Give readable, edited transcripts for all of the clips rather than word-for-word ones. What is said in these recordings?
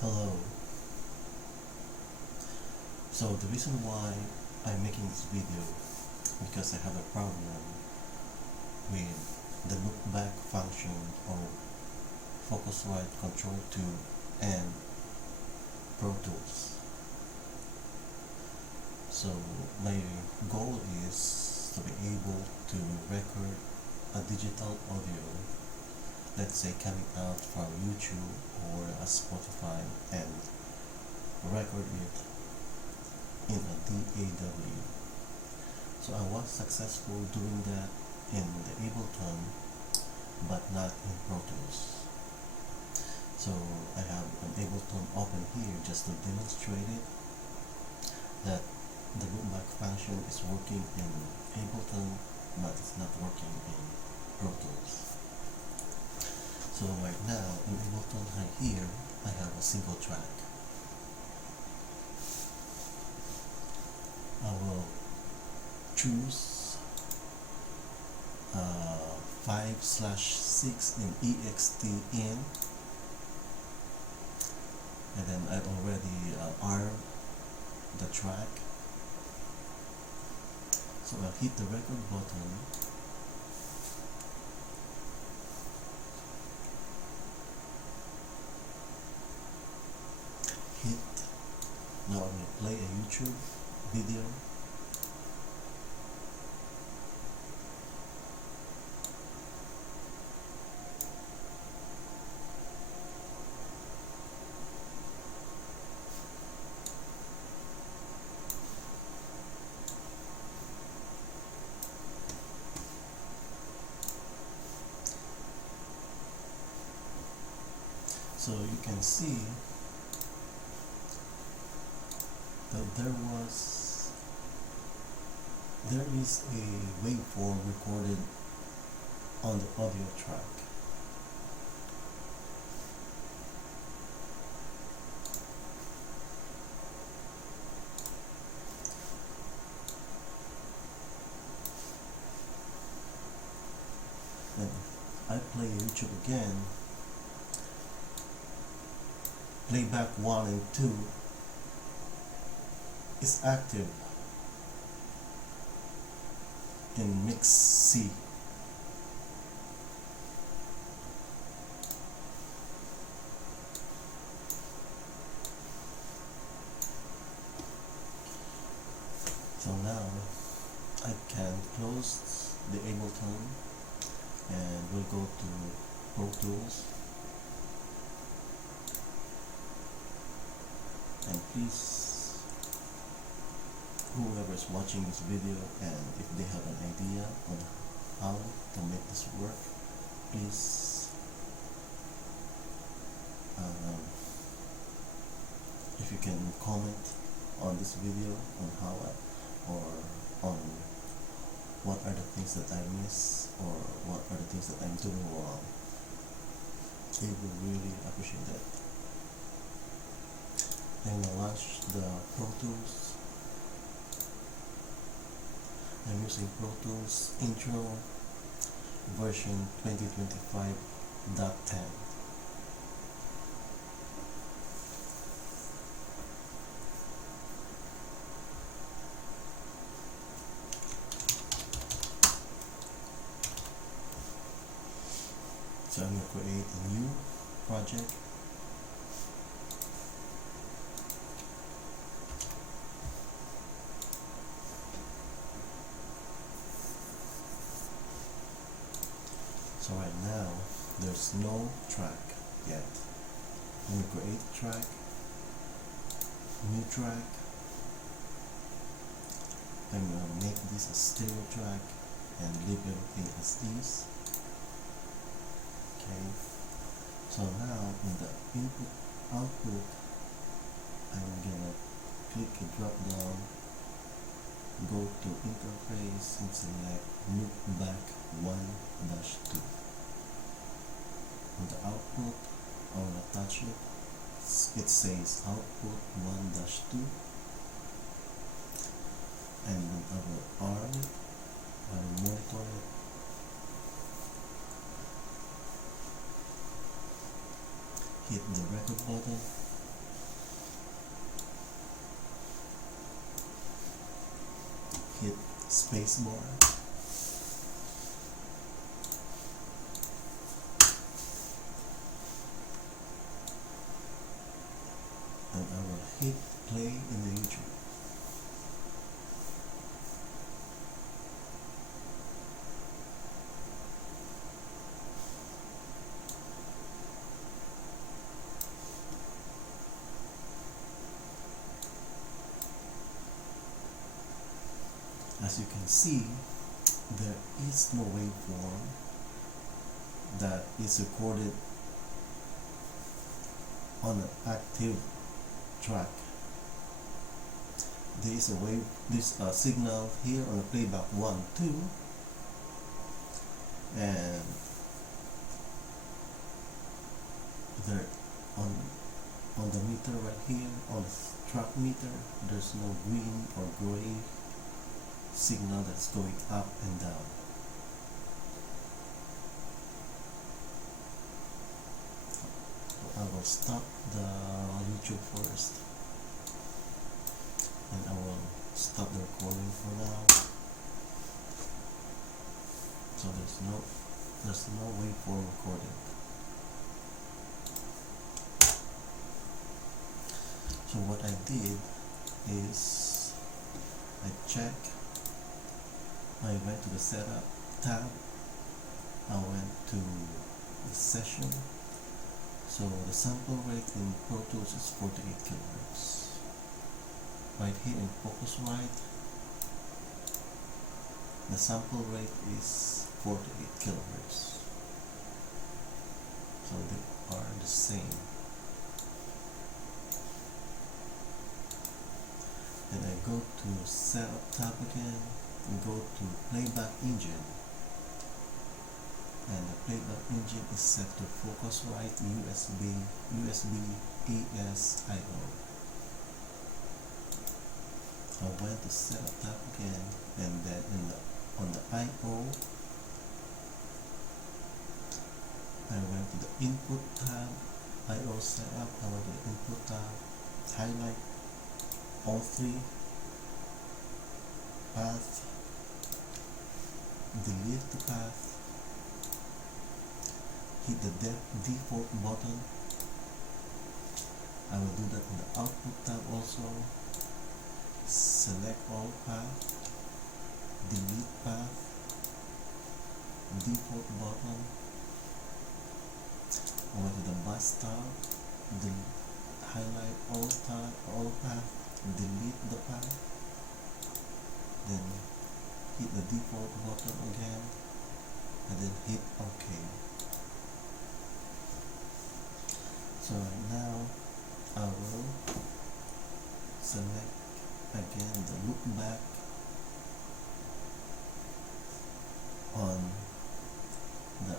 Hello. So the reason why I'm making this video because I have a problem with the loopback function of Focusrite Control 2 and Pro Tools. So my goal is to be able to record a digital audio, let's say coming out from YouTube or a Spotify, and record it in a DAW. So I was successful doing that in the Ableton, but not in Pro Tools. So I have an Ableton open here just to demonstrate it, that the loopback function is working in Ableton, but it's not working in Pro Tools. So right now in Ableton here, I have a single track. I will choose 5/6 in EXT in, and then I already armed the track. So I'll hit the record button, now I'm going to play a YouTube video. So you can see that there is a waveform recorded on the audio track. And if I play YouTube again, playback 1 and 2 is active in mix C. So now I can close the Ableton and we'll go to Pro Tools. And please, whoever is watching this video, and if they have an idea on how to make this work, please if you can comment on this video on how or on what are the things that I miss or what are the things that I'm doing wrong. I would really appreciate that. I'm going to launch the Pro Tools. I'm using Pro Tools Intro version 2025.10. So I'm going to create a new project. So right now, there's no track yet. I'm going to create a track, new track. I'm going to make this a stereo track and leave everything as is. Okay. So now in the input output, I'm going to click a drop down, go to interface and select Loopback 1-2. On the output, I want to touch it. It says output 1-2, and then I will arm it, I will monitor it, hit the record button, hit spacebar. And I will hit play in the YouTube. As you can see, there is no waveform that is recorded on an active track. There is a signal here on the playback 1, 2, and there on the meter right here, on the track meter, there's no green or gray signal that's going up and down. I will stop the YouTube first, and I will stop the recording for now. So there's no waveform recorded. So what I did is I went to the setup tab, I went to the session. So the sample rate in Pro Tools is 48 kHz. Right here in Focusrite, the sample rate is 48 kHz. So they are the same. Then I go to Setup tab again and go to Playback Engine. And the playback engine is set to Focusrite USB ASIO. I went to Setup tab again, and then on the I/O, I went to the Input tab, I/O setup. I went to the Input tab, highlight all three, path, delete the path, hit the default button. I will do that in the Output tab also. Select all path, delete path, default button. I went to the Bus tab, highlight all path, delete the path, then hit the default button again, and then hit OK. So now I will select again the Loopback on the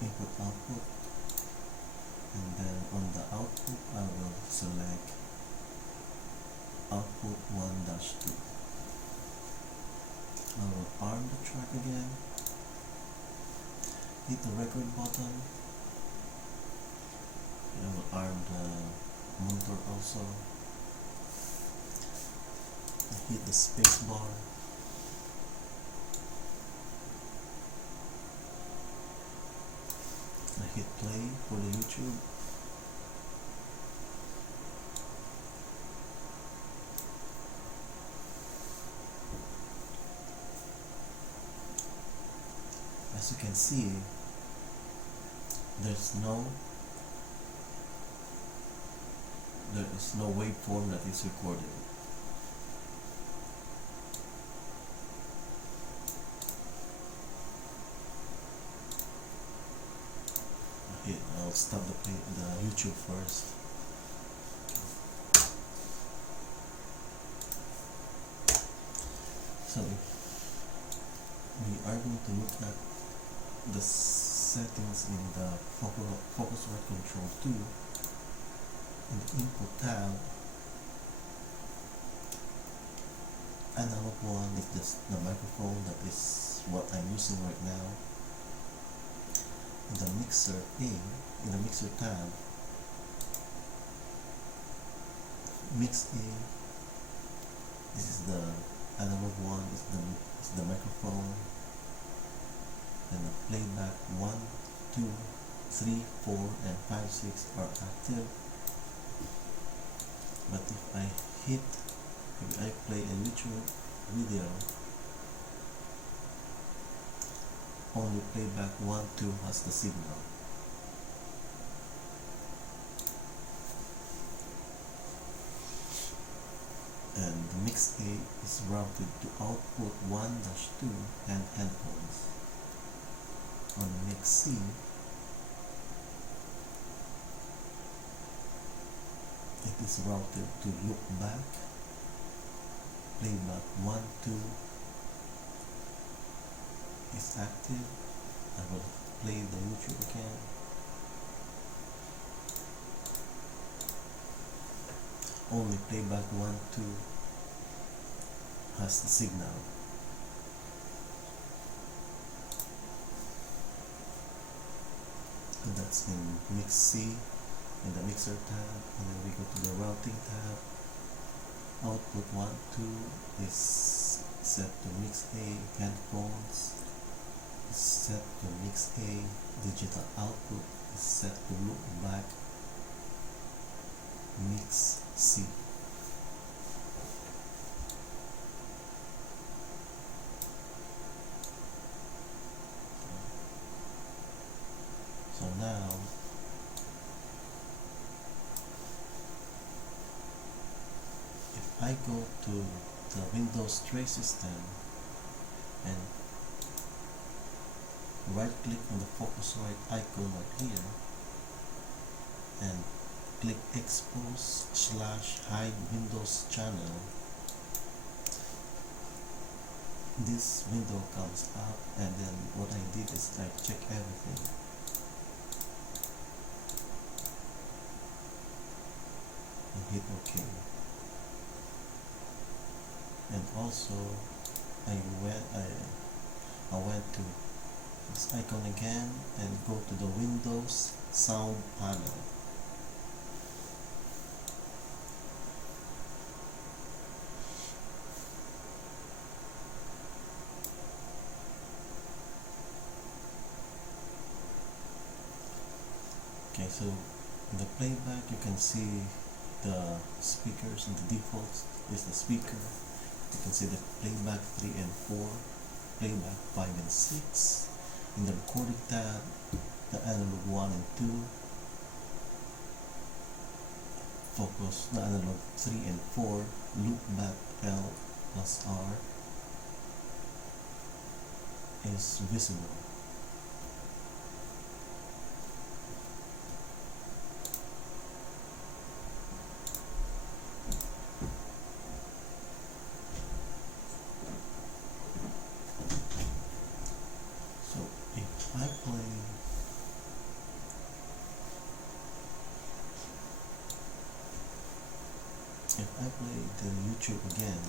input output, and then on the output I will select output 1-2. I will arm the track again, hit the record button, and I will arm the monitor also, hit the space bar, I hit play for the YouTube. As you can see, there is no waveform that is recorded. I'll stop the YouTube first. So we are going to look at the settings in the Focusrite Control 2. In the Input tab, analog 1 is just the microphone, that is what I'm using right now. In the Mixer tab, Mix A, this is the analog one is the microphone, then the playback 1, 2, 3, 4, and 5, 6 are active. But if I play a YouTube video, only playback 1, 2 has the signal. And the mix A is routed to output 1-2 and headphones. On mix C, it is routed to Loopback, playback 1, 2 is active. I will play the YouTube again. Only playback 1, 2 has the signal. And that's in mix C, in the mixer tab, and then we go to the routing tab. Output 1, 2 is set to mix A, headphones is set to mix A, digital output is set to Loopback, mix C. So now if I go to the Windows tray system and right click on the Focusrite icon right here and click expose/hide Windows channel, this window comes up, and then what I did is I check everything. And hit OK. And also I went to this icon again and go to the Windows sound panel. Okay, so in the playback you can see the speakers, and the default is the speaker. You can see the playback 3 and 4, playback 5 and 6. In the recording tab, the analog 1 and 2, focus the analog 3 and 4, loopback L plus R is visible. If I play the YouTube again,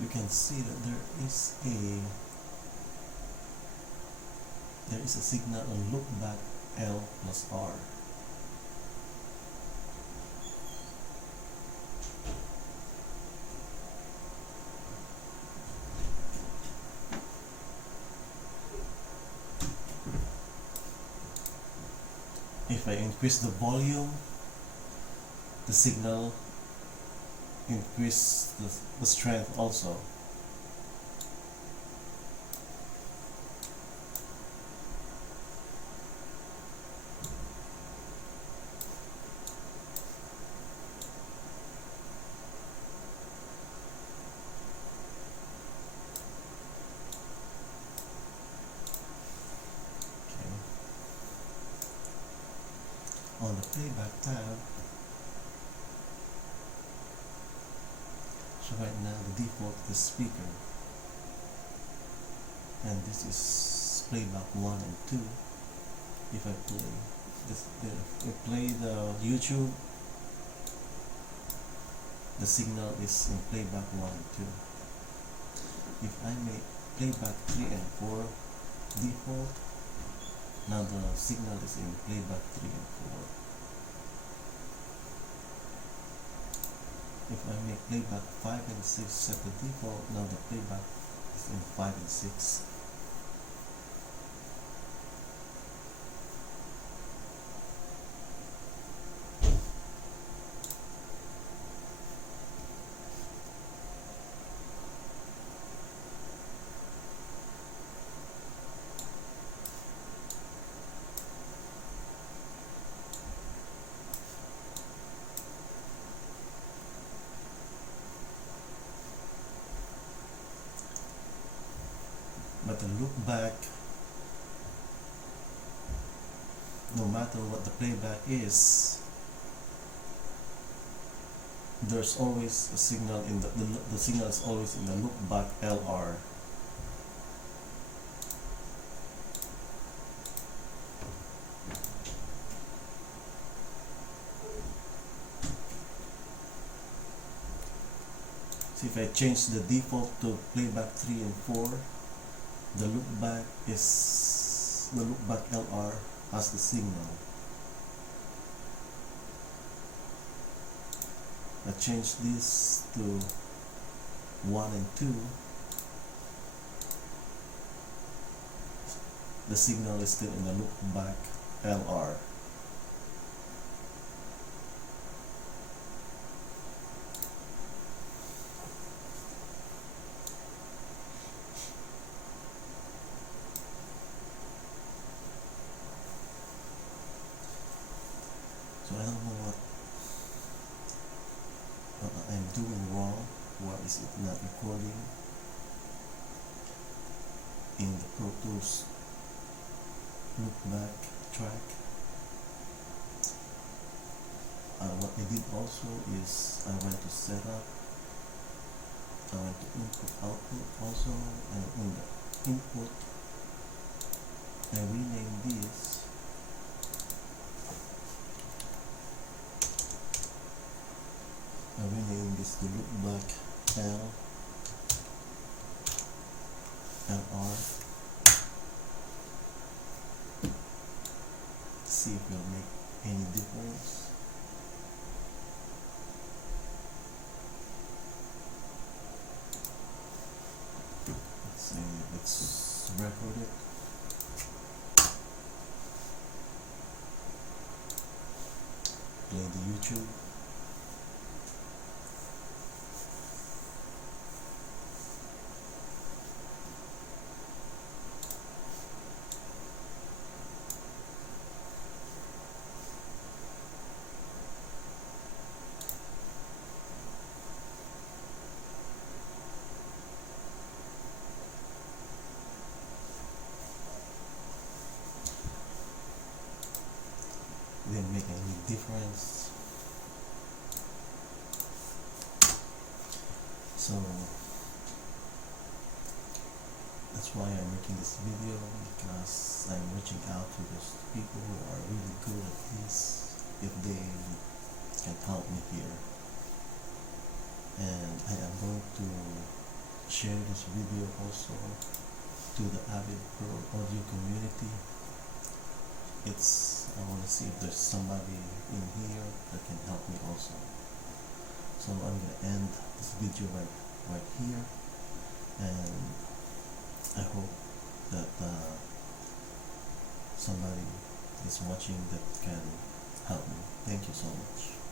you can see that there is a signal on loopback L plus R. If I increase the volume, the signal increase the strength also. On the playback tab, so right now the default is speaker, and this is playback 1 and 2. If I play this, if I play the YouTube, the signal is in playback 1 and 2. If I make playback 3 and 4 default, now the signal is in playback 3 and 4. If I make playback 5 and 6 set the default, now the playback is in 5 and 6. But the look back, no matter what the playback is, there's always a signal in the signal is always in the loopback LR. So if I change the default to playback 3 and 4, the loopback LR has the signal. I change this to 1 and 2. The signal is still in the loopback LR. So I don't know what I'm doing wrong. Why is it not recording in the Pro Tools Loopback track? What I did also is I went to setup, I went to input output also, and in the input I renamed this to loopback LR. See if it'll make any difference. Let's record it. Play the YouTube. Didn't make any difference. So that's why I'm making this video, because I'm reaching out to those people who are really good at this, if they can help me here. And I am going to share this video also to the Avid Pro audio community. I want to see if there's somebody in here that can help me also. So I'm going to end this video right here, and I hope that somebody is watching that can help me. Thank you so much.